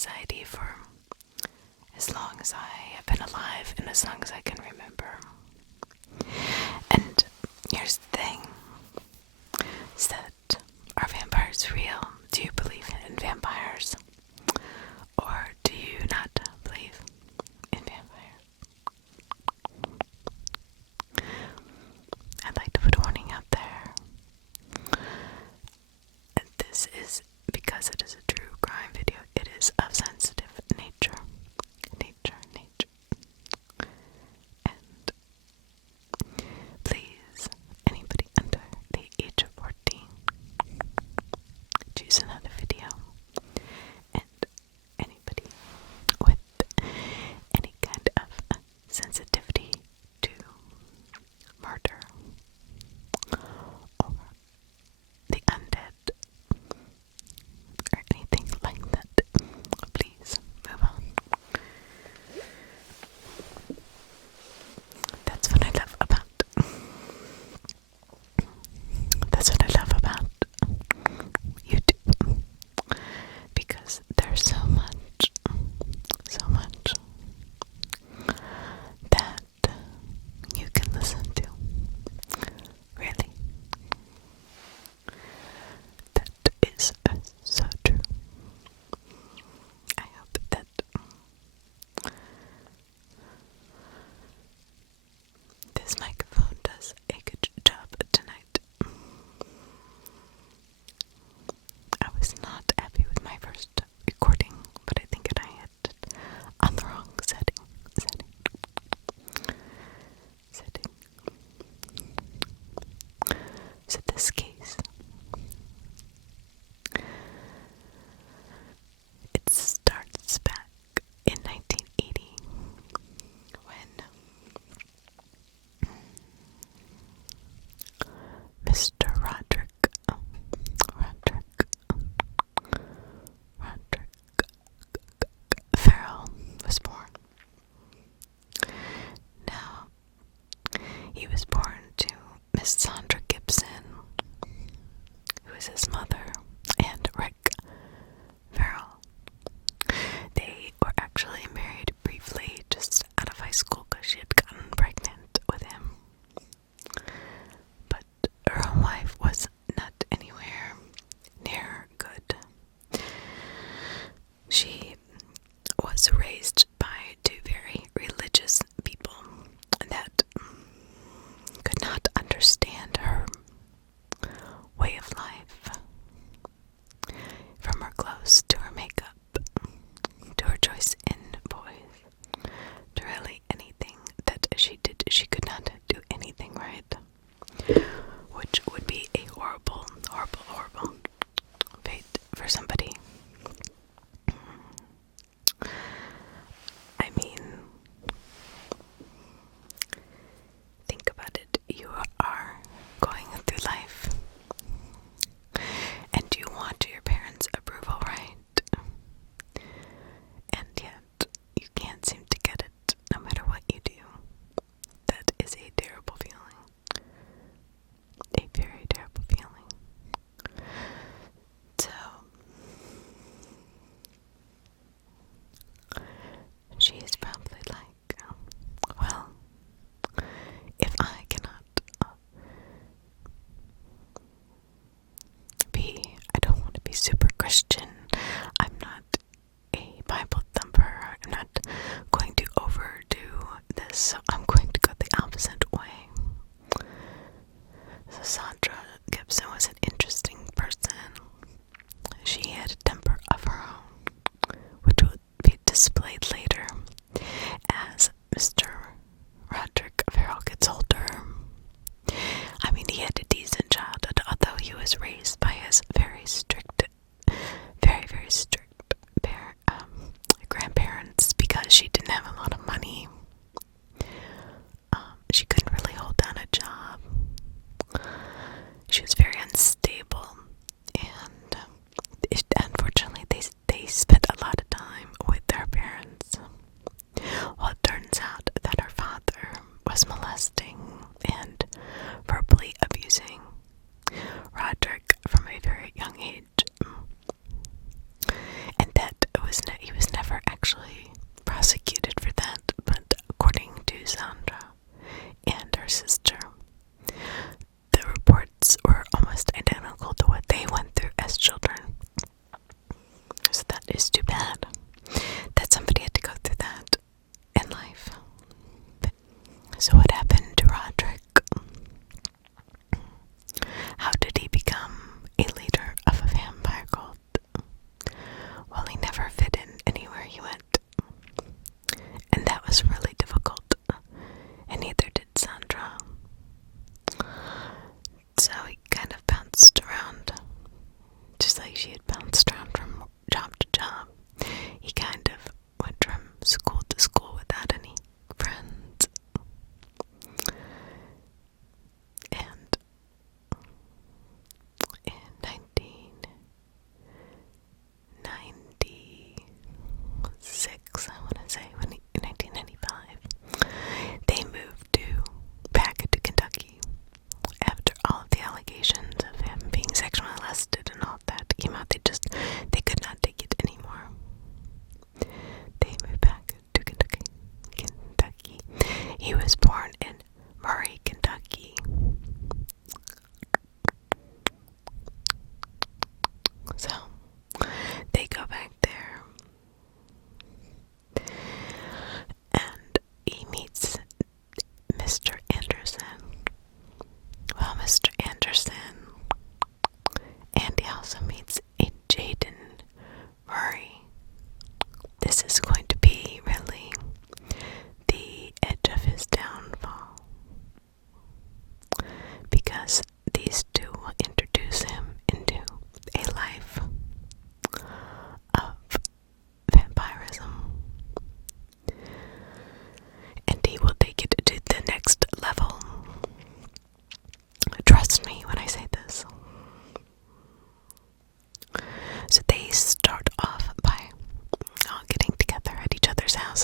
society for as long as I have been alive and as long as I can remember. And here's the thing, is that, are vampires real? Do you believe in vampires? Or do you not believe in vampires? I'd like to put a warning out there. This is, because it is a true crime video, it is of sensitive nature. And please, anybody under the age of 14, choose another video. And anybody with any kind of sensitivity to murder or the undead or anything like that, please move on. That's what I love about YouTube, because there's so much that you can listen to. Really, that is so true. I hope that this microphone does a good job tonight. I was not happy with my first recording, but I think I had it on the wrong setting. So this case, it starts back in 1980 when Mr. Rodrik Ferrell was born. Now, he was born to Miss Sandra Gibson, who is his mother, and Rick Frell. They were actually married briefly just out of high school because she had gotten pregnant with him. But her home life was not anywhere near good. She was raised by two very religious people that could not understand her way of life. From her clothes to her makeup, to her choice in boys, to really anything that she did, she could not do anything right, which would be a horrible fate for somebody. I mean, think about it. You are going through life and you want your parents' approval, right? And yet you can't seem to get it no matter what you do. That is a terrible feeling. A very terrible feeling. So she's probably like, well, if I cannot I don't want to be super Christian, I'm not a Bible thumper, I'm not going to overdo this, so I'm going to go the opposite way. So Sandra Gibson was an interesting person. She had a temper of her own, which would be displayed later as Mr. Rodrik Frell gets older. I mean, he had a decent childhood, although he was raised by his very strict grandparents because she didn't have a lot of money. She couldn't really hold down a job. She was very unstable, and unfortunately, they spent a lot of time with their parents. Well, it turns out that her father was molesting and verbally abusing Rodrik from a very young age, and that he was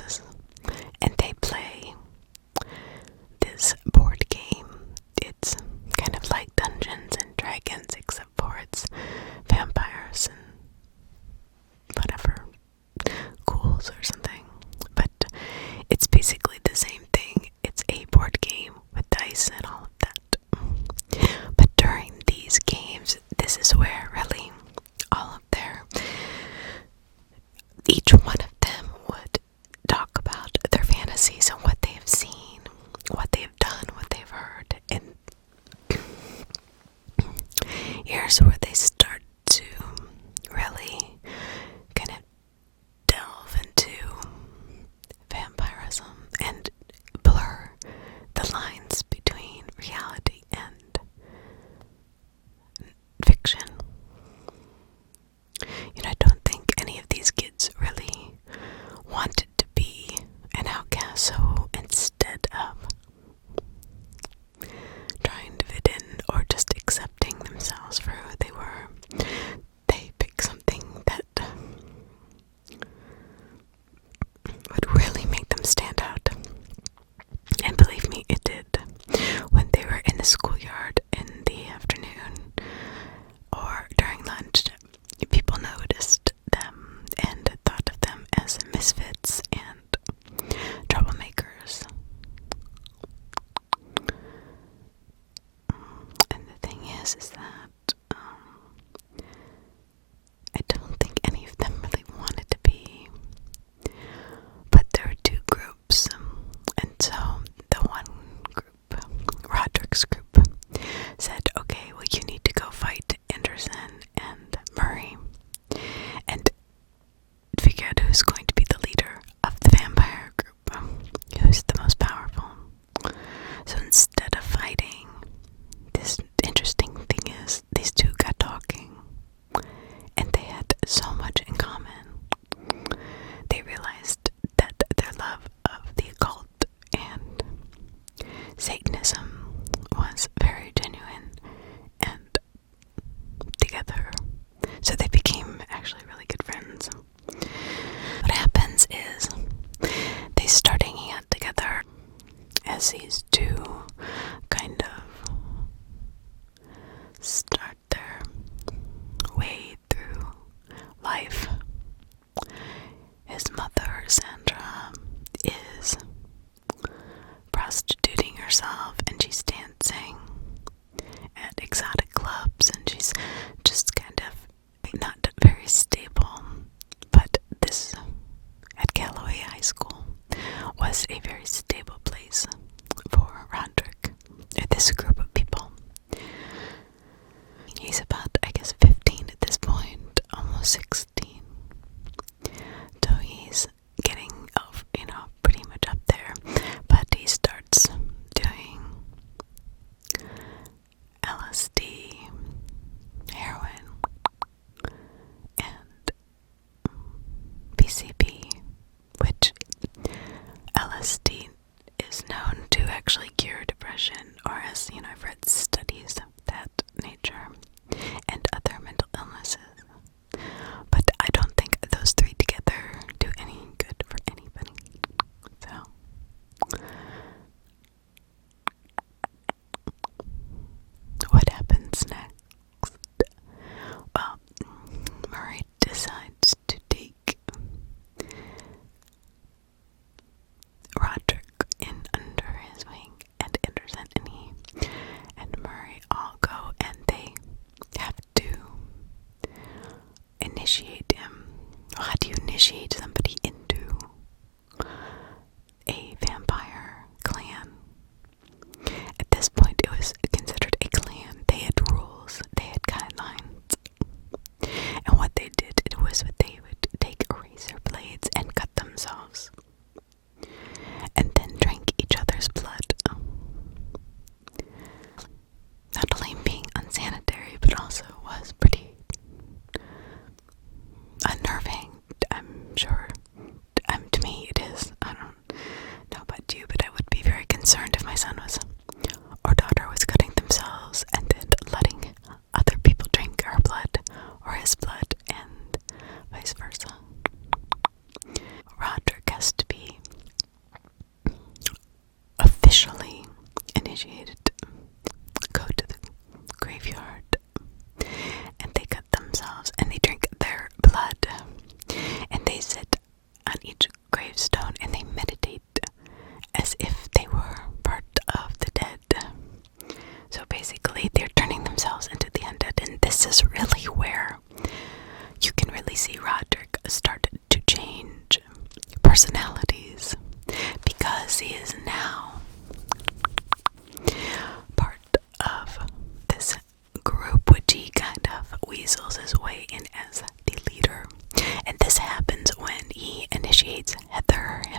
houses, and they play this board game. It's kind of like Dungeons and Dragons, except for it's vampires and whatever, ghouls or something. But it's basically the same thing. It's a board game with dice and all of that. But during these games, this is where really all of each one of them would talk about their fantasies and what they have seen, what they have done, what they've heard. And here's where they start to really kind of delve into vampirism and blur the lines between reality and fiction. I don't think any of these kids really wanted to be an outcast, so instead of trying to fit in or just accepting themselves for who they were, they picked something that would really make them stand out. And believe me, it did. When they were in the schoolyard in the afternoon or during lunch, people noticed them and thought of them as misfits and troublemakers. And the thing is that I don't think any of them really wanted to be. But there were two groups, and so the one group, Rodrik's group, said, okay, well, you need to go fight Anderson and Murray and figure out who's going to be the leader of the vampire group, who's the most powerful. So instead of fighting, this interesting thing is these two got talking, and they had so much in common. They realized that their love of the occult and Satanism was very genuine and together. So they became actually really good friends. What happens is they start hanging out together as these two kind of start their way through life. His mother, Sandra, is prostituting herself, and she's dancing at exotic clubs, and she's just kind of not very stable. But this, at Callaway High School, was a very stable place for Rodrik, this group of people. He's about, I guess, 15 at this point, almost 16. So he's getting, pretty much up there. But he starts doing LSD, heroin, and PCP, which LSD is known to actually cure depression, or as, I've read studies of that nature, and other mental illnesses. But I don't think those three together do any good for anybody. So, what happens next? Well, Murray decides to take Rodrik in under his wing, and Anderson and Murray all go, and they have to initiate him. How do you initiate somebody into a vampire clan? At this point, it was considered a clan. They had rules, they had guidelines, and what they did, it was that they would take razor blades and cut themselves, and then drink each other's blood. Not only being unsanitary, but also was pretty unnerving, I'm sure.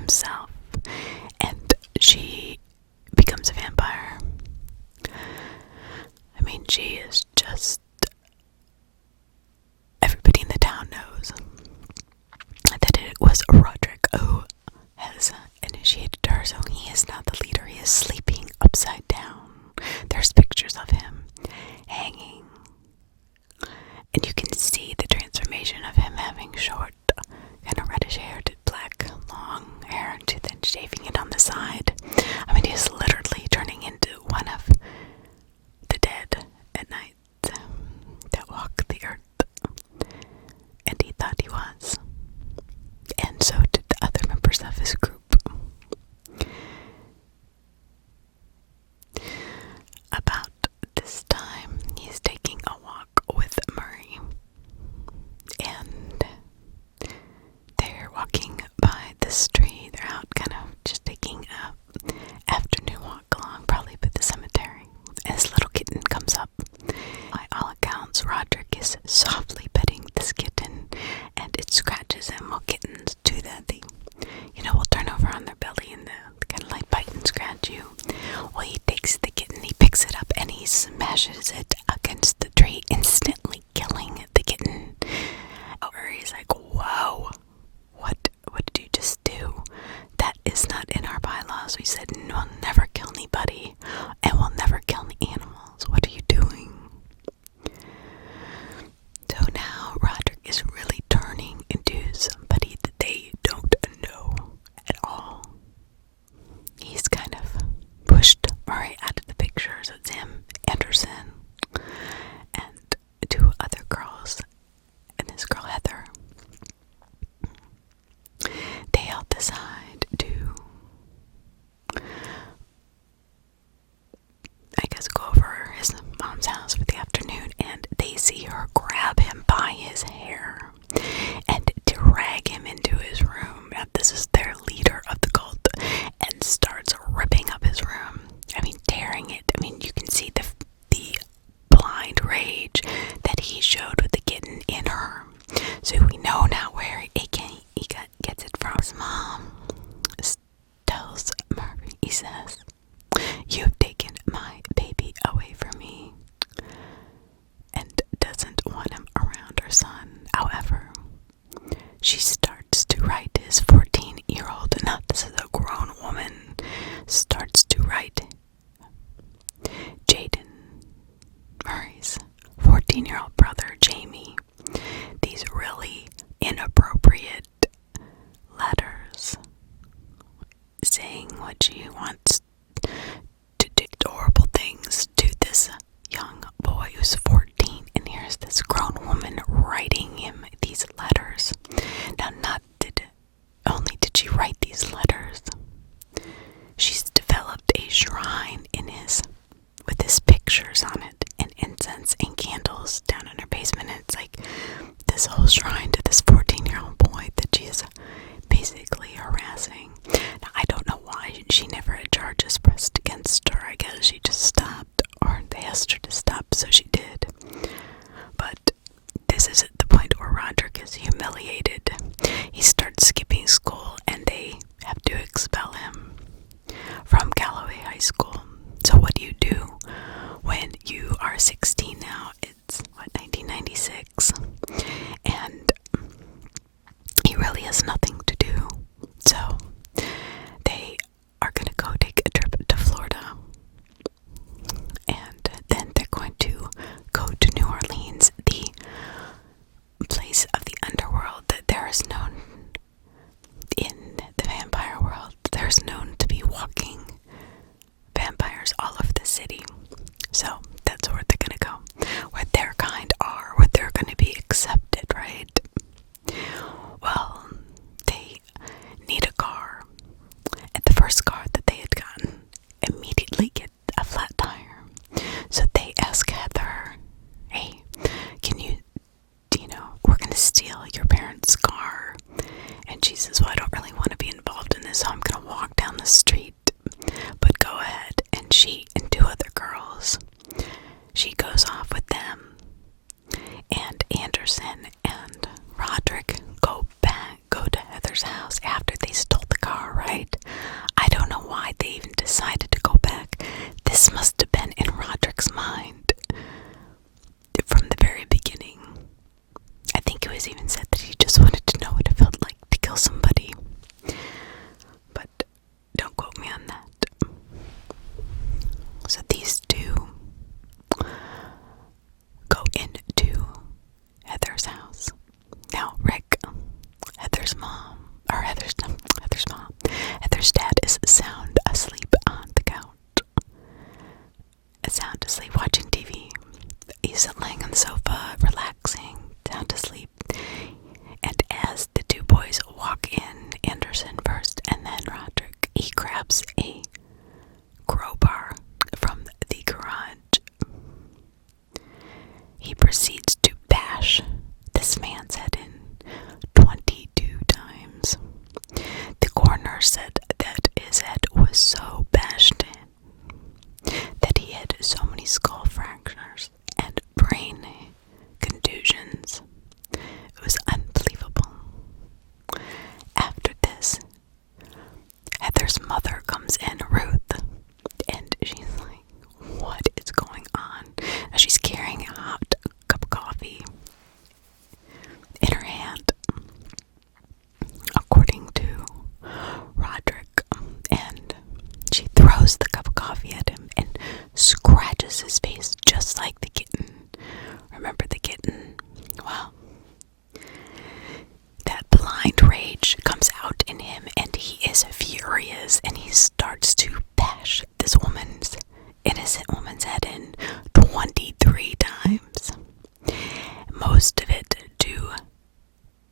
himself, and she becomes a vampire. I mean, she is just... Everybody in the town knows that it was Rodrik who has initiated her, so he is not the leader. He is sleeping upside down. There's pictures of him hanging, and you can see the transformation of him having short, kind of reddish hair to black, long hair, and then shaving it on the side. I mean, he's literally turning into one of the dead at night that walk the earth, and he thought he was, and so did the other members of his group. About this time, he's taking a walk with Murray, and they're walking by this tree. They're out kind of just taking a afternoon walk along, probably by the cemetery. And this little kitten comes up. By all accounts, Rodrik is softly petting this kitten, and it scratches him. Well, kittens do that. They, will turn over on their belly and kind of like bite and scratch you. Well, he takes the kitten, he picks it up, and he smashes it against the tree, instantly killing the kitten. He's like, whoa, what did you just do? That is not in our bylaws. We said we'll never kill anybody, and we'll never kill any animals. What are you doing? So now Rodrik is really turning into somebody that they don't know at all. He's kind of pushed Murray out of the picture, so it's him, Anderson, and two other girls, and this girl Heather. They all decide to, I guess, go over his mom's house for the afternoon, and they see her grab him by his hair and drag him into his room. Now, this is their leader of the cult, and starts ripping up his room. I mean, tearing it. I mean, you can see the blind rage that he showed with the kitten in her. So we know now where he gets it from. His mom tells Murray, he says, "You've taken my baby away from me," and doesn't want him around her son. However, she starts to write his 14-year-old, now this is a grown woman, starts to write Jaden, Murray's 14-year-old brother, Jamie, these really inappropriate letters saying what she wants to do, horrible things to this young boy who's 14, and here's this grown woman writing him these letters. Now, only did she write these letters, she's developed a shrine with his pictures on it, and incense and candles down in her basement. And it's like this whole shrine to this 14-year-old boy that she is basically harassing. Now, I don't know why she never had charges pressed against her. I guess she just stopped, or they asked her to stop, so she did. But this is at the point where Rodrik is humiliated. He starts skipping school, and they have to expel him from Callaway High School. So what do you do when you are 16 now? It's, 1996? And he really has nothing to do. So they are going to go take a trip to Florida. And then they're going to go to New Orleans, the place of the underworld that there is known in the vampire world. There's known to be walking vampires all over the city. So that's where they're gonna go, where their kind are, where they're gonna be accepted, right? Well, they need a car, and the first car that they had gotten immediately get a flat tire. So they ask Heather, "Hey, can you we're gonna steal your parents' car." And she says, "Well, I don't really want to be involved in this, so I'm gonna walk down the street, but go ahead." And she and two other girls, she goes off with them, and Anderson and Rodrik go to Heather's house after they stole the car, right? I don't know why they even decided to go back. This must have been in Rodrik's mind from the very beginning. I think it was even said that he just wanted to know what it felt like to kill somebody. But don't quote me on that. So these two go into Heather's house. Now Rick, Heather's dad is sound asleep on the couch. Sound asleep watching TV. He's laying on the sofa, relaxing, sound asleep. And as the two boys walk in, Anderson first and then Rodrik, he grabs a crowbar from the garage. He proceeds to bash this man's head in 22 times. The coroner said that his head was so bashed in that he had so many skull fractures and brain contusions. It was unbelievable. After this, Heather's mother comes in, Ruth, and she's like, what is going on? Now she's carrying a hot cup of coffee in her hand, according to Rodrik, and she throws the cup of coffee at him and scratches his face just like the kitten. Remember the kitten? Well, that blind rage comes out in him and he is furious and he starts to bash this innocent woman's head in 23 times. Most of it to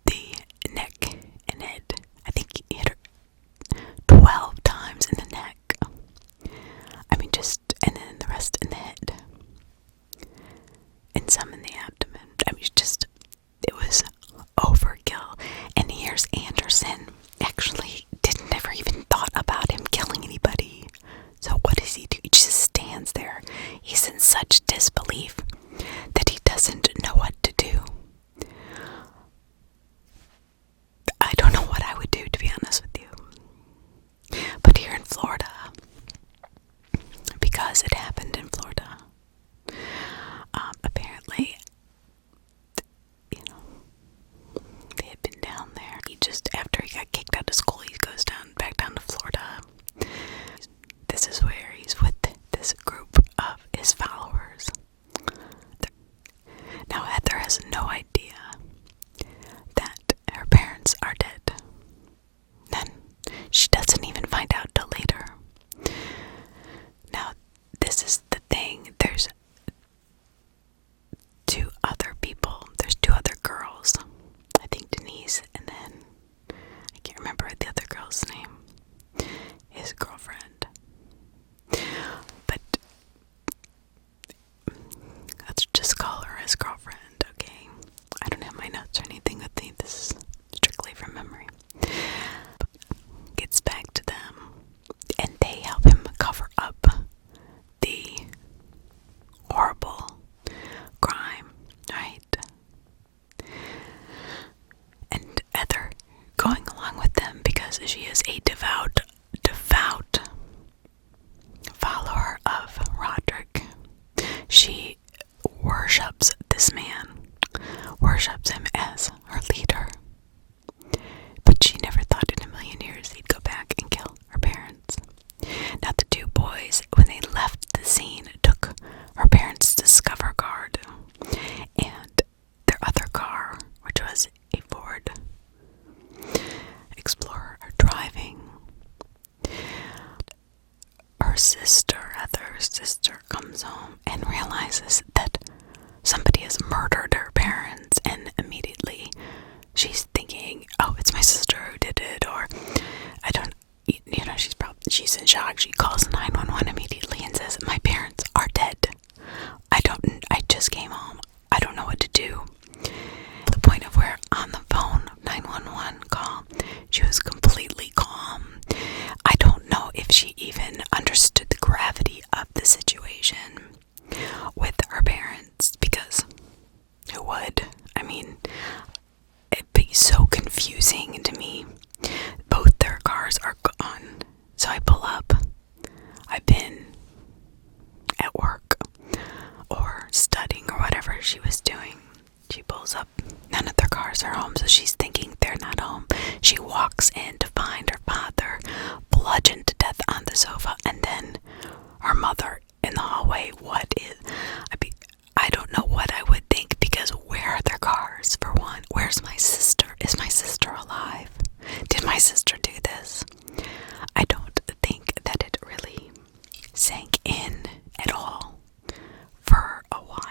the neck and head. I think he hit her 12 times in the neck. And then the rest in the head. And some in the abdomen. It was overkill. And here's Anderson. Actually, never even thought about him killing anybody. So what does he do? He just stands there. He's in such disbelief that he doesn't know what to do. I don't know what I would do, to be honest with you. But here in Florida, because it happened in Florida, apparently, they had been down there. After he got kicked out of school, he goes back down to Florida. This is where he's with this group of his followers. Now Heather has no idea that her parents are dead. Then she doesn't even find out till later. Now this is the thing. There's two other people. There's two other girls. I think Denise and then I can't remember the other girl's name. His girlfriend. But let's just call her his girlfriend, okay? I don't have my notes or anything with me. This is strictly from memory. Gets back to them, and they help him cover up the horrible crime, right? And Heather going along with them because she is a devout follower of Rodrik. She worships this man, worships him as her leader. But she never thought in a million years he'd go back and kill her parents. Now the two boys, when they left the scene, took her parents' Discover card and their other car, which was a Ford Explorer, driving. Heather's sister, comes home and realizes that somebody has murdered her parents, and immediately she's thinking, oh, it's my sister who did it, or I don't, she's in shock. She calls 911 immediately and says, my parents are dead. I just came home. I don't know what to do. To the point of where on the phone, 911 call, she was completely calm. I don't know if she even understood the gravity of the situation with her parents, because who would? I mean, it'd be so confusing to me. Both their cars are gone. and to find her father bludgeoned to death on the sofa, and then her mother in the hallway. I don't know what I would think, because where are their cars, for one? Where's my sister? Is my sister alive? Did my sister do this? I don't think that it really sank in at all for a while.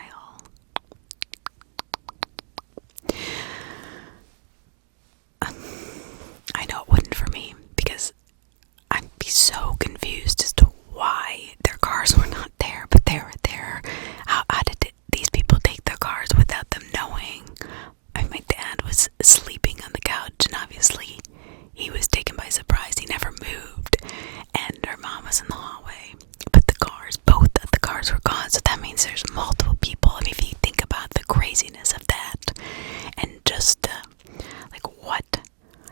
I know it wouldn't for me, because I'd be so confused as to why their cars were not there, but they were there. How did these people take their cars without them knowing? My dad was sleeping on the couch, and obviously he was taken by surprise. He never moved, and her mom was in the hallway, but both of the cars were gone, so that means there's multiple people. I mean, if you think about the craziness of that, and just what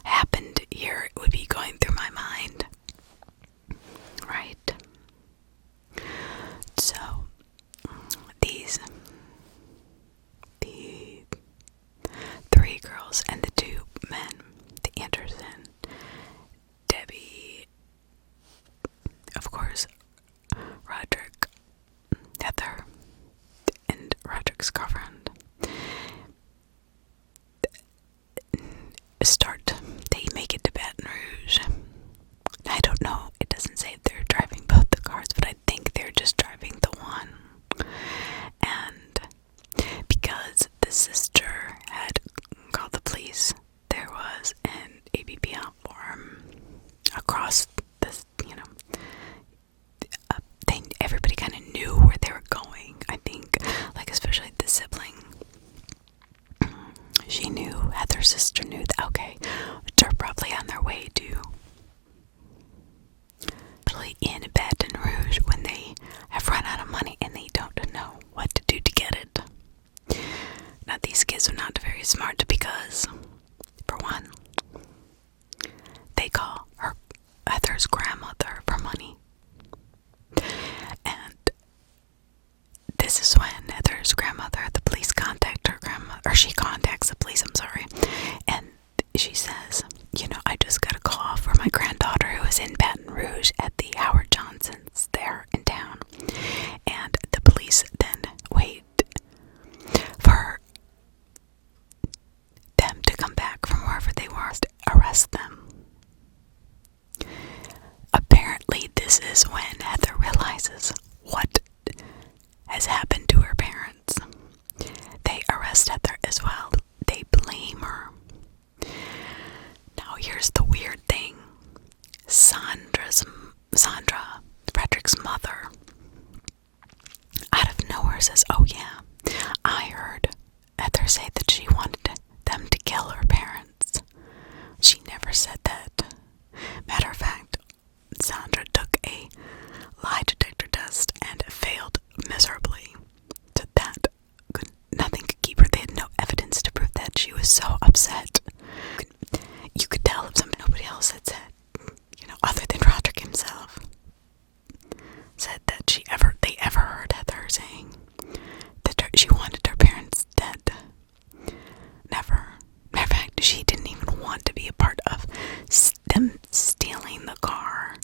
happened here, it would be going through my mind, right? So the three girls and the two men, the Anderson, Debbie, of course, Rodrik, Heather, and Rodrik's girlfriend, they make it to Baton Rouge. I don't know, it doesn't say if they're driving both the cars, but I think they're just driving the one. And because the sister had called the police, there was an ABP form across this, everybody kind of knew where they were going. I think, especially the sibling, she knew, Heather's sister knew that, okay, they're probably on their way to in Baton Rouge when they have run out of money and they don't know what to do to get it. Now, these kids are not very smart, because, for one, they call Heather's grandmother for money. And this is when Heather's grandmother, the police contact her grandmother, or she contacts the police, and she says, I just got a call for my granddaughter who is in Baton Rouge at the Howard Johnson's there in town. And the police then wait for them to come back from wherever they were to arrest them. Apparently, this is when Heather realizes what has happened to her parents. They arrest Heather as well. They blame her. Now, here's the weird thing. Sandra, Frederick's mother, out of nowhere says, oh yeah, I heard Heather say that she wanted them to kill her parents. She never said that. Matter of fact, Sandra took a lie detector test and failed miserably. So nothing could keep her. They had no evidence to prove that. She was so upset. You could tell if nobody else had said, other than Rodrik himself, said that they ever heard Heather saying that she wanted her parents dead. Never. Matter of fact, she didn't even want to be a part of them stealing the car.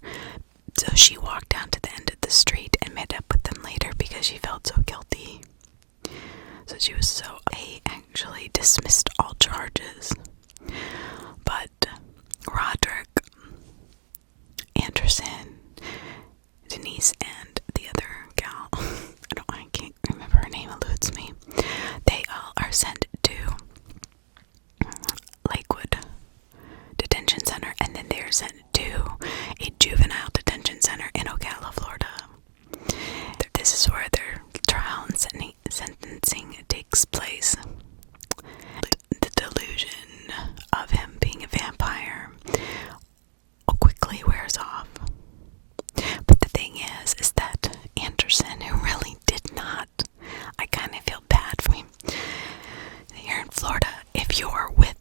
So she walked down to the end of the street and met up with them later because she felt so guilty. So she was they actually dismissed all charges. But Rodrik, Anderson, Denise, and the other gal, I can't remember her name, eludes me. They all are sent to Lakewood Detention Center, and then they're sent to a juvenile detention center in Ocala, Florida. This is where their trial and sentencing takes place. The delusion of him being a vampire quickly wears off. But the thing is that Anderson, who really did not, I kind of feel bad for him. Here in Florida, if you're with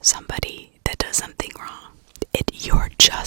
somebody that does something wrong, you're just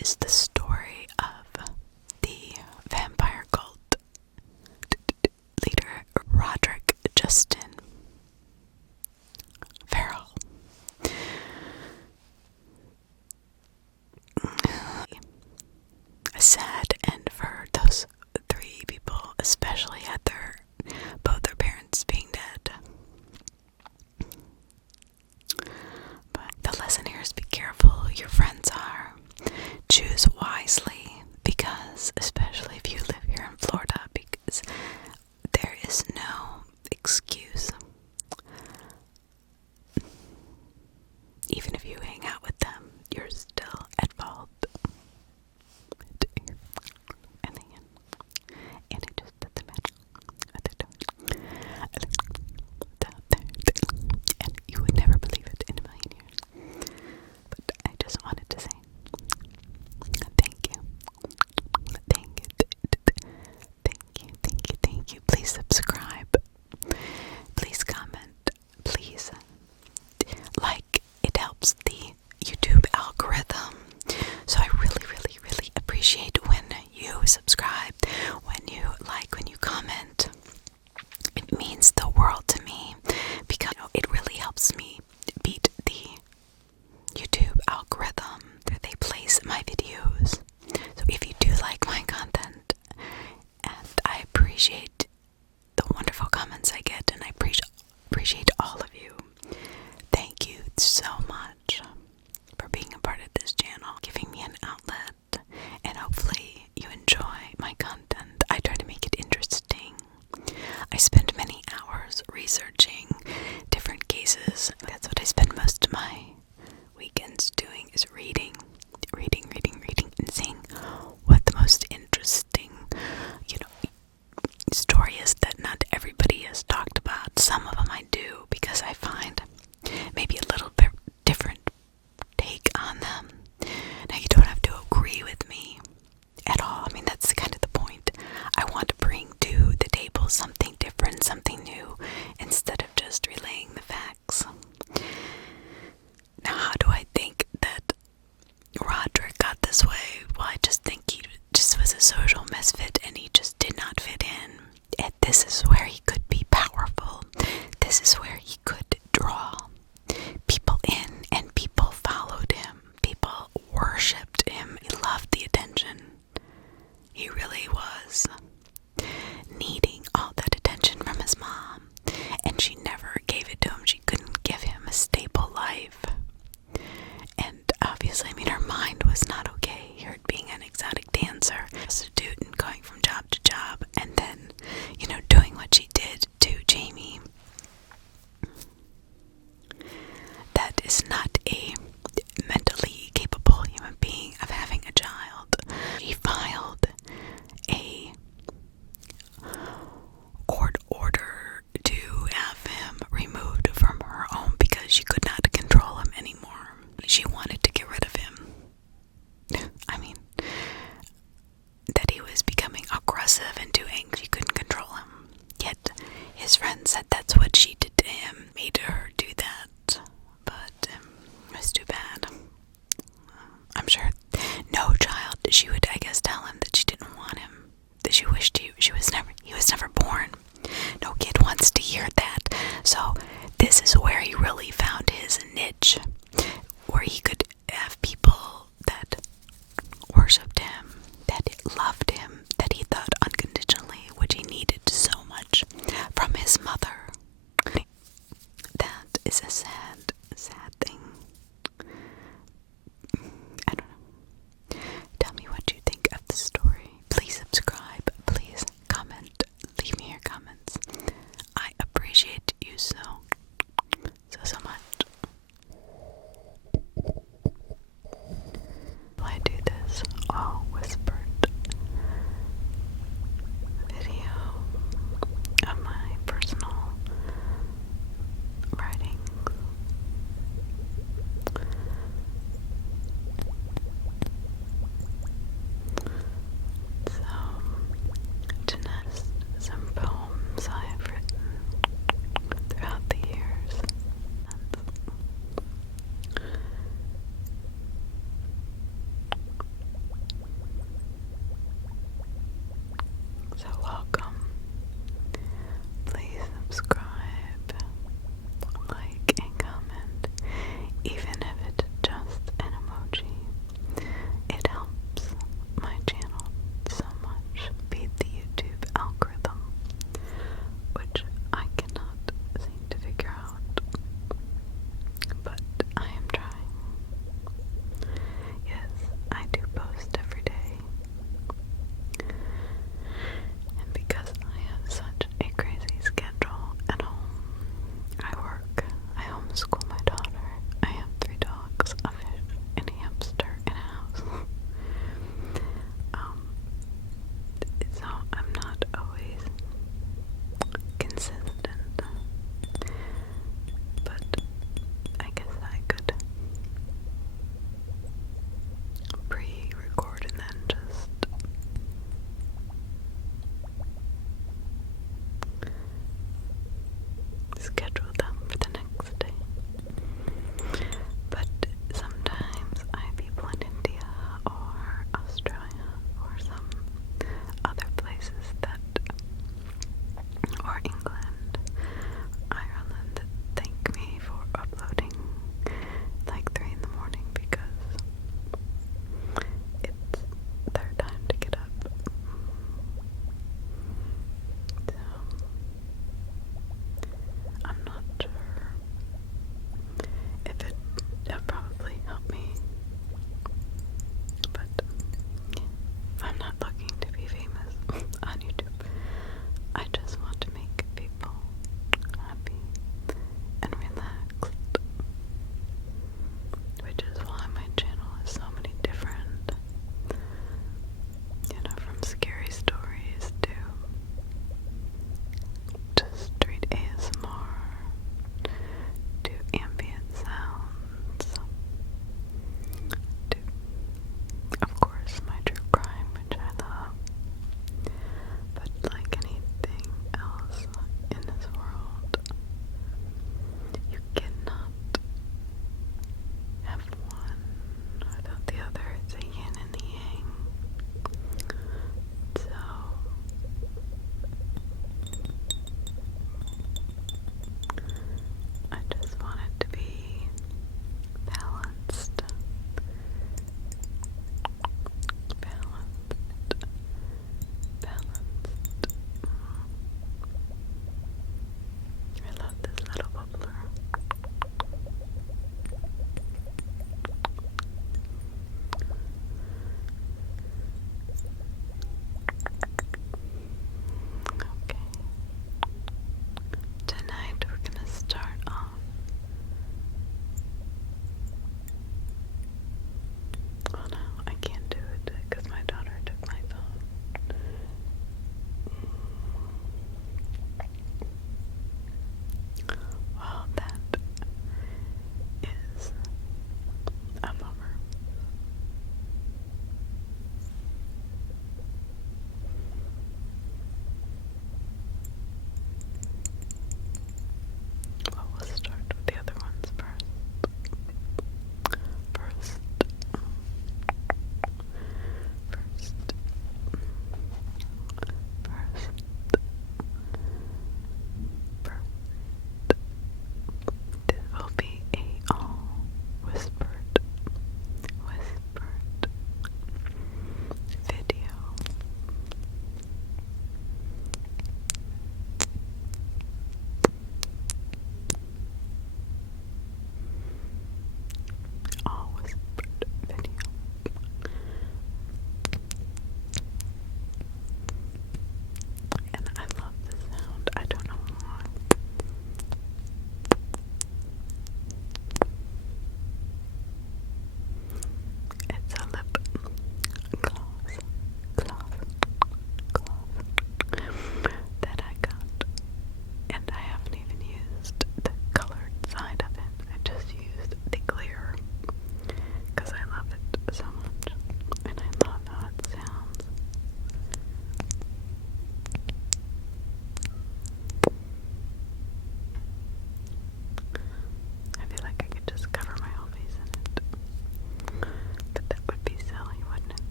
is the story of the vampire cult leader Rodrik Ferrell. Sad end for those three people, especially at both their parents being dead. But the lesson here is be careful who your friends are. Choose wisely, because especially if you live here in Florida, because there is no excuse. Even if you hang out with them, you're still at fault. And it just doesn't matter. And you would never believe it in a million years. But I just wanted to say thank you. Thank you. Please subscribe. Please comment. Please like. It helps the YouTube algorithm. So I really appreciate when you subscribe, when you like, when you comment. It means the world to me, because it really helps me beat the YouTube algorithm that they place my videos. So if you do like my content, and I appreciate the wonderful comments I get, and I appreciate all of you. Thank you so much for being a part of this channel, giving me an outlet, and hopefully you enjoy my content. I try to make it interesting. I spend many hours researching different cases. That's what I spend most of my weekends doing, is reading, and seeing what the most interesting, story is that not everybody has talked about. Some of them I do, because I find maybe a little bit different take on them. Now, you don't have to agree with me at all. I mean, that's kind of the point. I want to bring to the table something different, something new, instead of just relaying the facts. Now, how do I think that Rodrik got this way? Well, I just think he just was a social misfit, and he just did not fit in. And this is where he could be powerful. This is where he could draw people in, and people followed him. People worshipped him. He loved the attention. He really was needing all that attention from his mom, and she never gave it to him. She couldn't give him a stable life. And obviously, her mind was not okay. Her being an exotic dancer, prostitute, and going from job to job, and then, doing what she did to Jamie. That is not a mentally capable human being of having a child. She filed a court order to have him removed from her home because she could not control him anymore. She wanted to get rid of him. That he was So welcome. Please subscribe, like, and comment, even if it's just an emoji. It helps my channel so much beat the YouTube algorithm, which I cannot seem to figure out, but I am trying. Yes, I do post every day, and because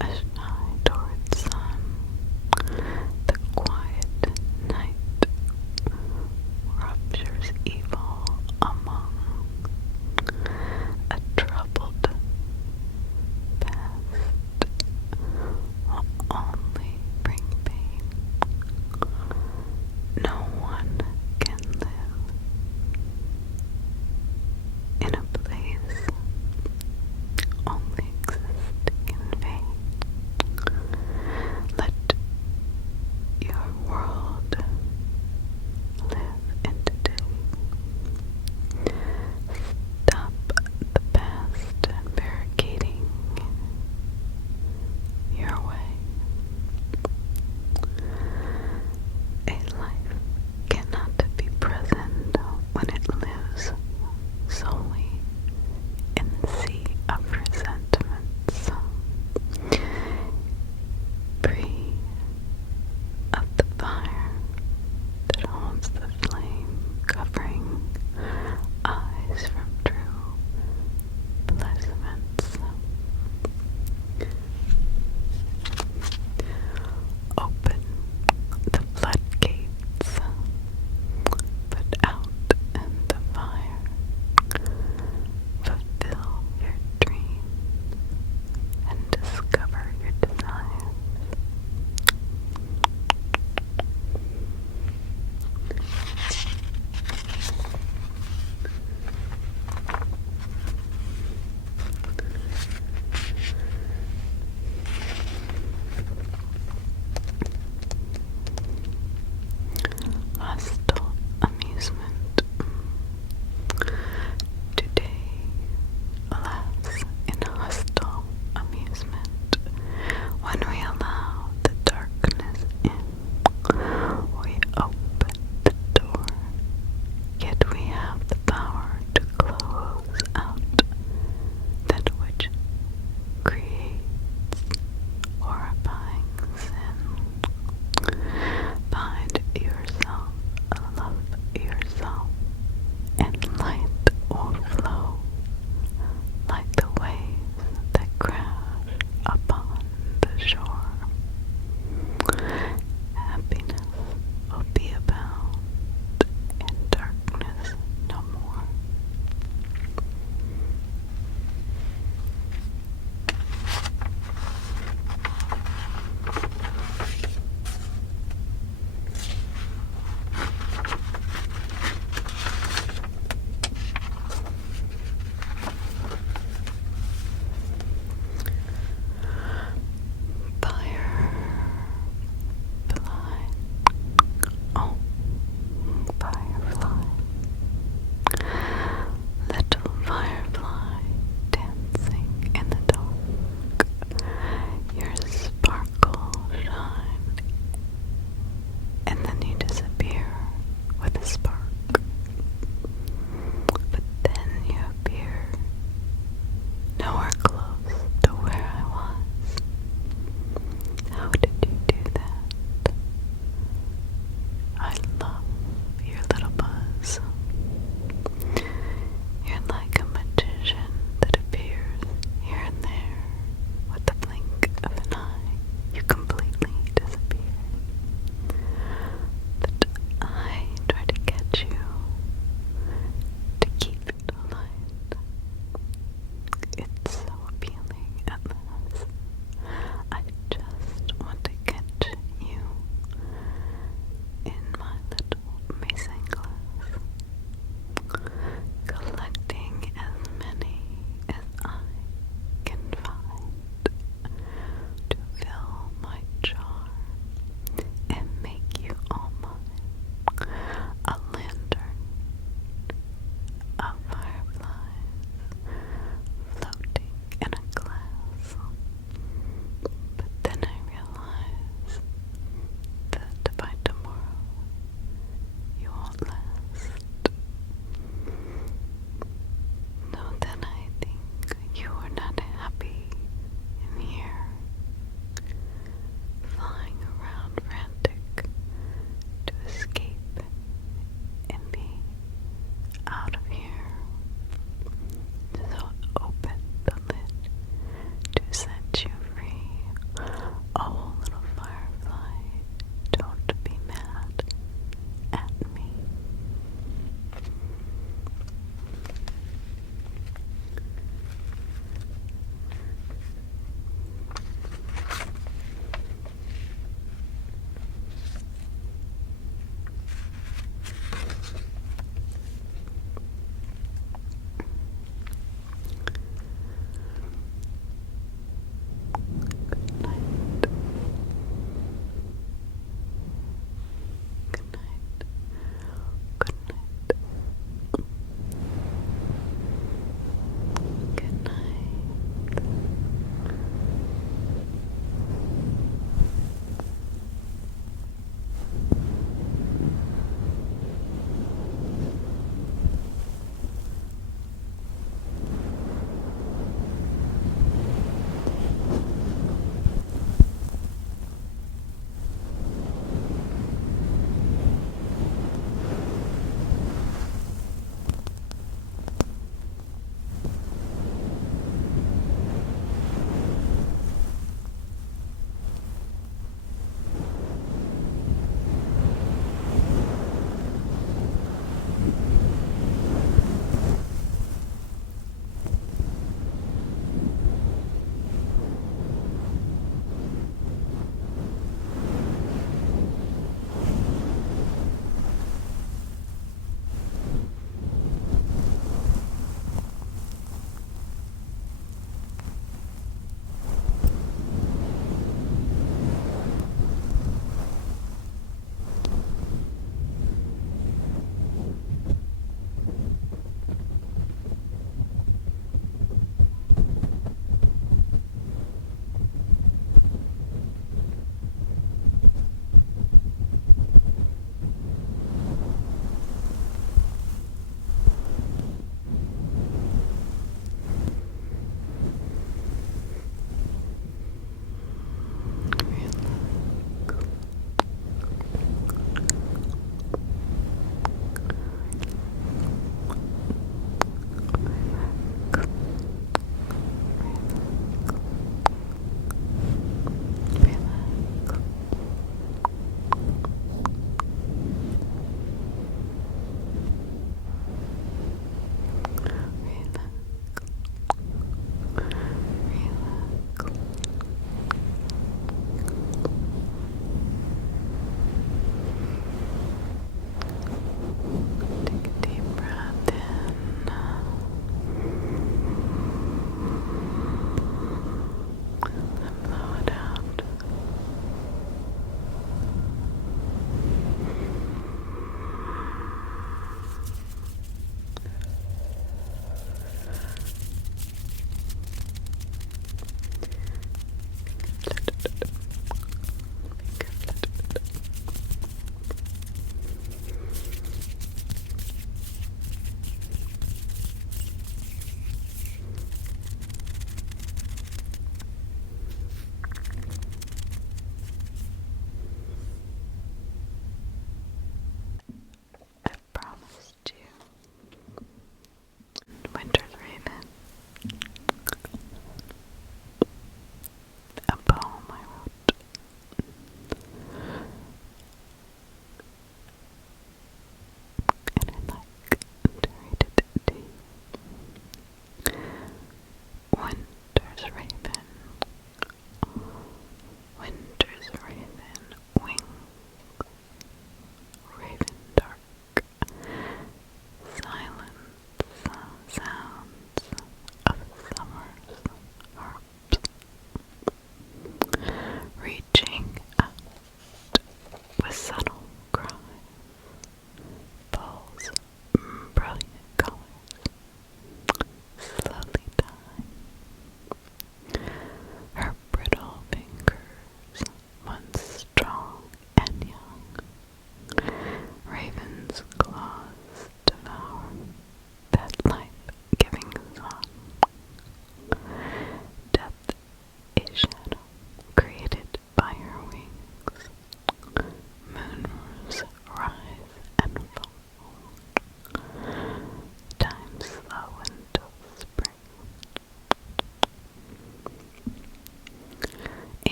a